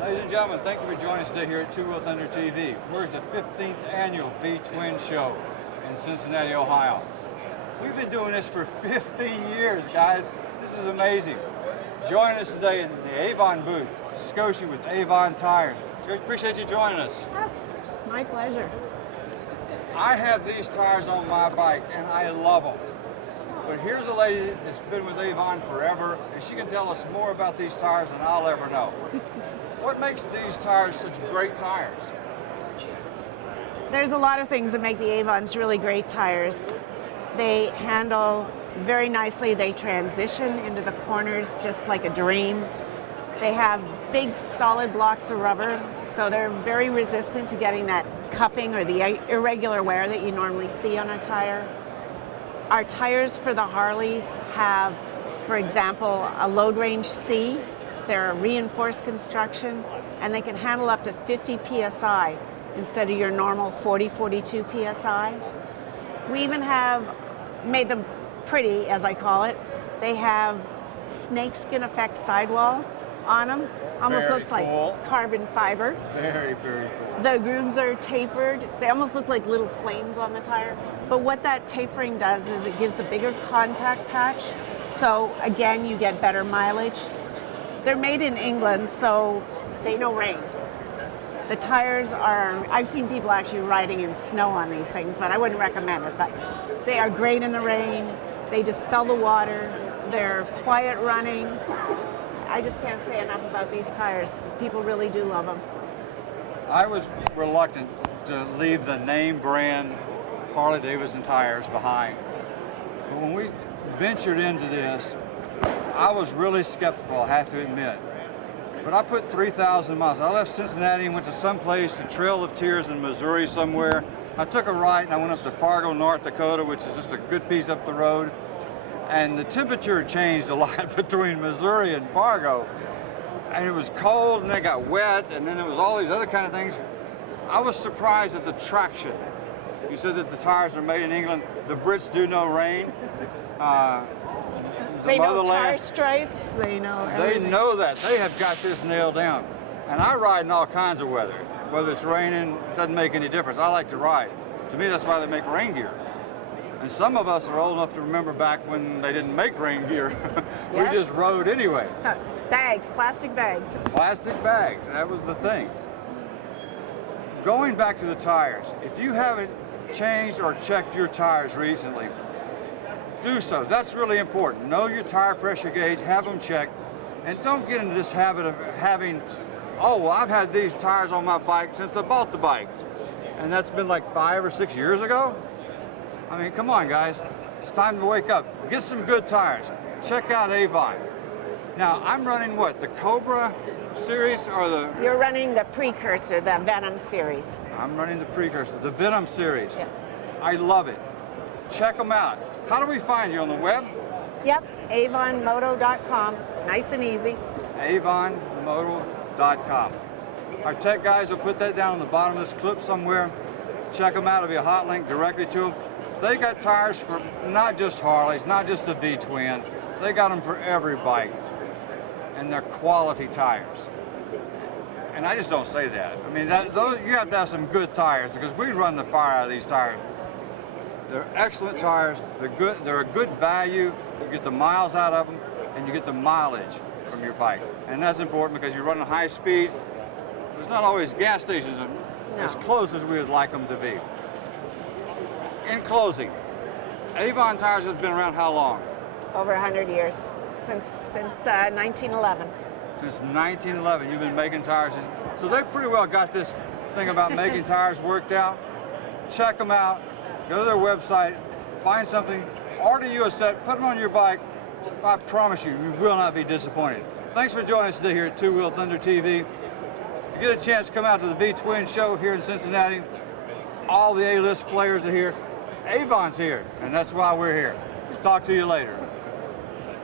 Ladies and gentlemen, thank you for joining us today here at Two Wheel Thunder TV. We're at the 15th annual V-Twin Show in Cincinnati, Ohio. We've been doing this for 15 years, guys. This is amazing. Joining us today in the Avon booth, Sukoshi with Avon Tyres. Appreciate you joining us. My pleasure. I have these tires on my bike and I love them. But here's a lady that's been with Avon forever and she can tell us more about these tires than I'll ever know. What makes these tires such great tires? There's a lot of things that make the Avons really great tires. They handle very nicely. They transition into the corners just like a dream. They have big solid blocks of rubber, so they're very resistant to getting that cupping or the irregular wear that you normally see on a tire. Our tires for the Harleys have, for example, a load range C. They're a reinforced construction, and they can handle up to 50 PSI instead of your normal 40, 42 PSI. We even have made them pretty, as I call it. They have snakeskin effect sidewall on them. Almost Very looks cool. like carbon fiber. Very, very cool. The grooves are tapered. They almost look like little flames on the tire. But what that tapering does is it gives a bigger contact patch. So again, you get better mileage. They're made in England, so they know rain. The tires are, I've seen people actually riding in snow on these things, but I wouldn't recommend it. But they are great in the rain. They dispel the water. They're quiet running. I just can't say enough about these tires. People really do love them. I was reluctant to leave the name brand Harley-Davidson tires behind. But when we ventured into this, I was really skeptical, I have to admit. But I put 3,000 miles. I left Cincinnati and went to someplace, the Trail of Tears in Missouri somewhere. I took a right and I went up to Fargo, North Dakota, which is just a good piece up the road. And the temperature changed a lot between Missouri and Fargo. And it was cold and it got wet and then it was all these other kind of things. I was surprised at the traction. You said that the tires are made in England. The Brits do know rain. They know tire stripes, they know everything. They know that. They have got this nailed down. And I ride in all kinds of weather. Whether it's raining, doesn't make any difference. I like to ride. To me, that's why they make rain gear. And some of us are old enough to remember back when they didn't make rain gear. We Yes. just rode anyway. Bags, plastic bags. Plastic bags, that was the thing. Going back to the tires, if you haven't changed or checked your tires recently, do so. That's really important. Know your tire pressure gauge, have them checked, and don't get into this habit of having, oh, well, I've had these tires on my bike since I bought the bike. And that's been like 5 or 6 years ago? I mean, come on, guys. It's time to wake up. Get some good tires. Check out Avon. Now, I'm running what, the Cobra series or the... You're running the precursor, the Venom series. I'm running the precursor, the Venom series. Yeah. I love it. Check them out. How do we find you on the web? Yep, avonmoto.com, nice and easy. avonmoto.com. Our tech guys will put that down on the bottom of this clip somewhere. Check them out. It'll be a hot link directly to them. They got tires for not just Harleys, not just the V-Twin. They got them for every bike. And they're quality tires. And I just don't say that. I mean, those, you have to have some good tires because we run the fire out of these tires. They're excellent tires. They're good. They're a good value. You get the miles out of them, and you get the mileage from your bike. And that's important because you're running high speed. There's not always gas stations as close as we would like them to be. In closing, Avon Tyres has been around how long? Over 100 years, since 1911. Since 1911, you've been making tires. So they pretty well got this thing about making tires worked out. Check them out. Go to their website, find something, order you a set, put them on your bike. I promise you, you will not be disappointed. Thanks for joining us today here at Two Wheel Thunder TV. If you get a chance to come out to the V-Twin show here in Cincinnati, all the A-list players are here. Avon's here, and that's why we're here. Talk to you later.